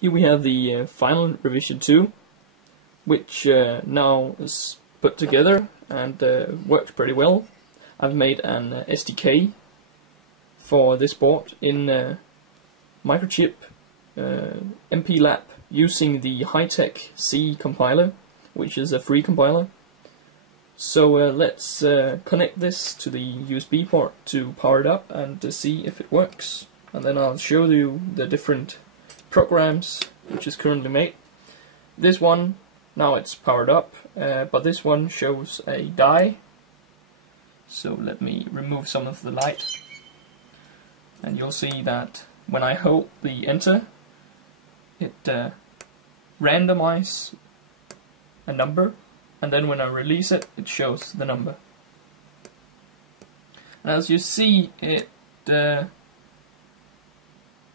Here we have the final revision 2, which now is put together and works pretty well. I've made an SDK for this board in Microchip MPLAB using the Hitech C compiler, which is a free compiler. So let's connect this to the USB port to power it up and see if it works. And then I'll show you the different programs which is currently made. This one, now it's powered up, but this one shows a die. So let me remove some of the light. And you'll see that when I hold the enter, it randomizes a number, and then when I release it, it shows the number. And as you see, it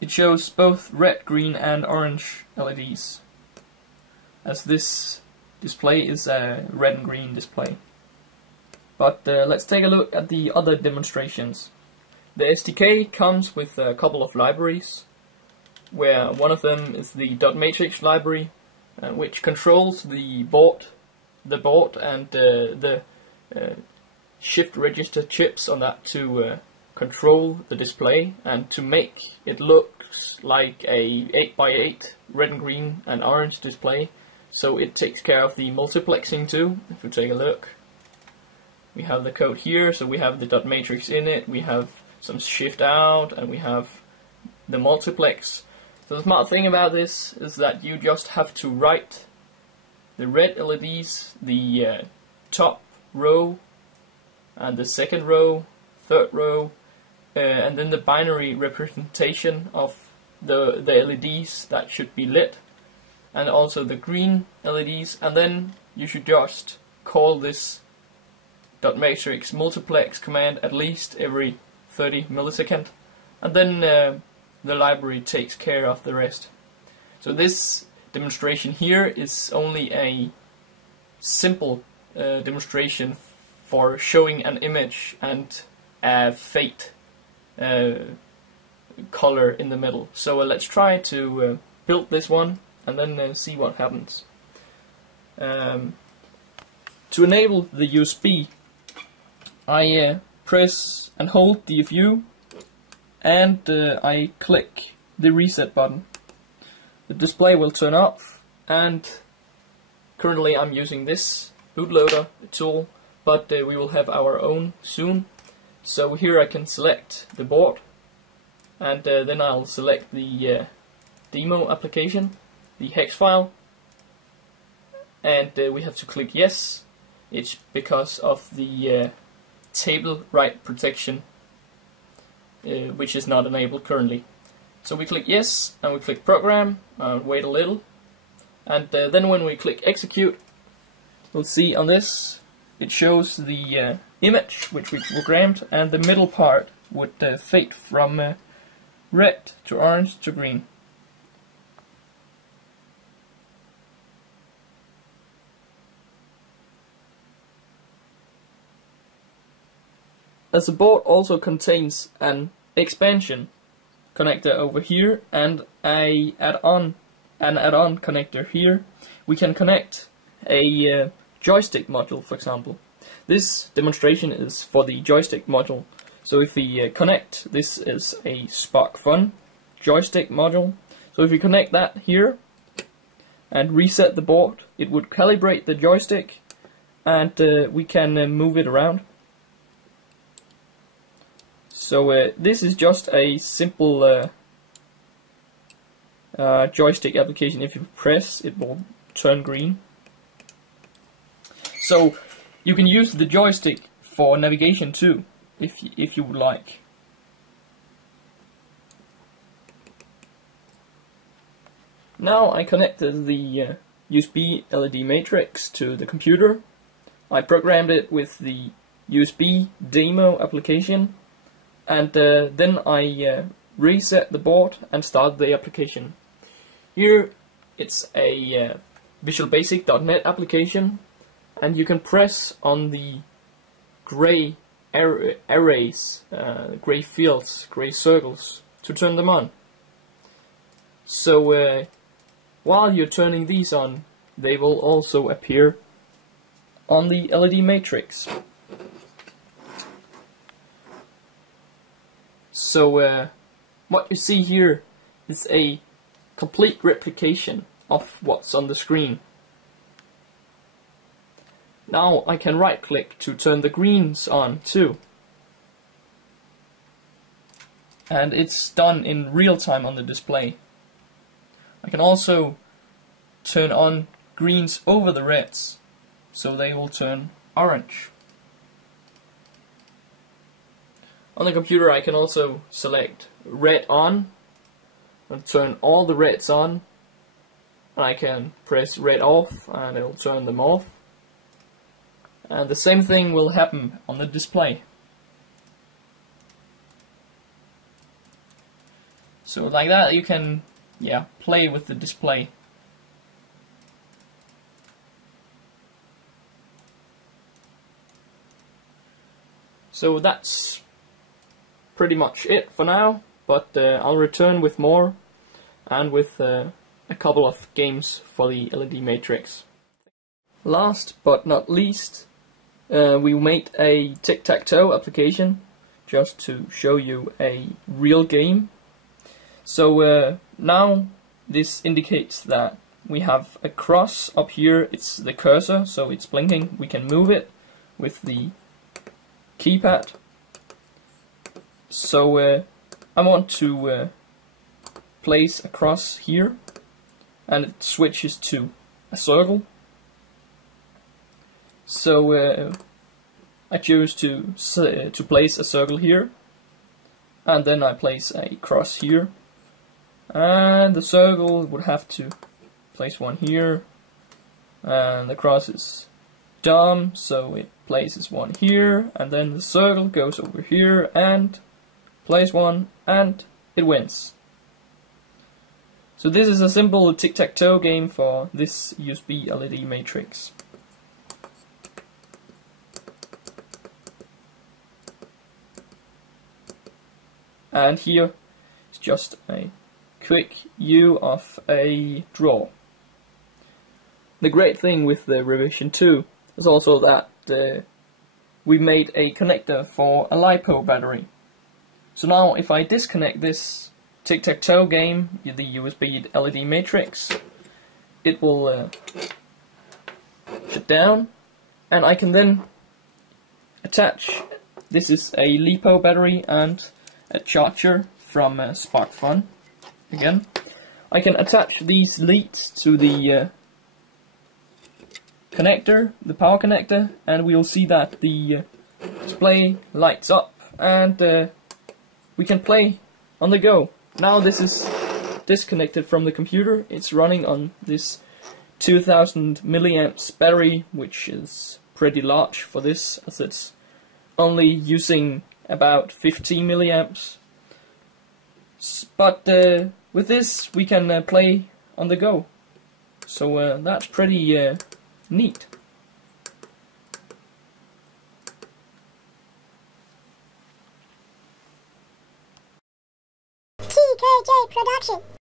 shows both red, green and orange LEDs, as this display is a red and green display. But let's take a look at the other demonstrations. The SDK comes with a couple of libraries, where one of them is the Dot Matrix library, which controls the board and the shift register chips on that to control the display and to make it look like a 8x8 red and green and orange display. So it takes care of the multiplexing too. If we take a look, we have the code here, so we have the dot matrix in it, we have some shift out, and we have the multiplex. So the smart thing about this is that you just have to write the red LEDs, the top row and the second row, third row, and then the binary representation of the LEDs that should be lit, and also the green LEDs, and then you should just call this dot matrix multiplex command at least every 30 milliseconds, and then the library takes care of the rest. So this demonstration here is only a simple demonstration for showing an image and a fade color in the middle. So let's try to build this one and then see what happens. To enable the USB, I press and hold the view, and I click the reset button. The display will turn off, and currently I'm using this Bootloader Tool, but we will have our own soon. So here I can select the board, and then I'll select the demo application, the hex file, and we have to click yes. It's because of the table write protection, which is not enabled currently. So we click yes, and we click program, wait a little, and then when we click execute, we'll see on this it shows the image which we programmed, and the middle part would fade from red to orange to green. As the board also contains an expansion connector over here and an add-on connector here, we can connect a joystick module, for example. This demonstration is for the joystick module. So if we connect, this is a Spark Fun joystick module. So if we connect that here and reset the board, it would calibrate the joystick, and we can move it around. So this is just a simple joystick application. If you press, it will turn green. So you can use the joystick for navigation too, if you would like. Now I connected the USB LED matrix to the computer. I programmed it with the USB demo application, and then I reset the board and start the application. Here it's a Visual Basic .NET application, and you can press on the gray arrays, gray fields, gray circles to turn them on. So while you're turning these on, they will also appear on the LED matrix. So what you see here is a complete replication of what's on the screen. Now I can right click to turn the greens on too. And it's done in real time on the display. I can also turn on greens over the reds, so they will turn orange. On the computer I can also select red on and turn all the reds on, and I can press red off and it will turn them off. And the same thing will happen on the display. So like that you can play with the display. So that's pretty much it for now, but I'll return with more and with a couple of games for the LED Matrix. Last but not least, we made a Tic-Tac-Toe application just to show you a real game. So now this indicates that we have a cross up here. It's the cursor, so it's blinking. We can move it with the keypad. So I want to place a cross here, and it switches to a circle. So I choose to place a circle here, and then I place a cross here, and the circle would have to place one here, and the cross is dumb, so it places one here, and then the circle goes over here and plays one, and it wins. So this is a simple tic-tac-toe game for this USB LED matrix. And here is just a quick view of a draw. The great thing with the revision 2 is also that we made a connector for a LiPo battery. So now if I disconnect this tic-tac-toe game, the USB LED matrix, it will shut down, and I can then attach, this is a LiPo battery and a charger from SparkFun. Again, I can attach these leads to the connector, the power connector, and we'll see that the display lights up, and we can play on the go. Now this is disconnected from the computer. It's running on this 2000 milliamps battery, which is pretty large for this, as it's only using about 15 milliamps. But with this we can play on the go. So that's pretty neat. TKJ Production.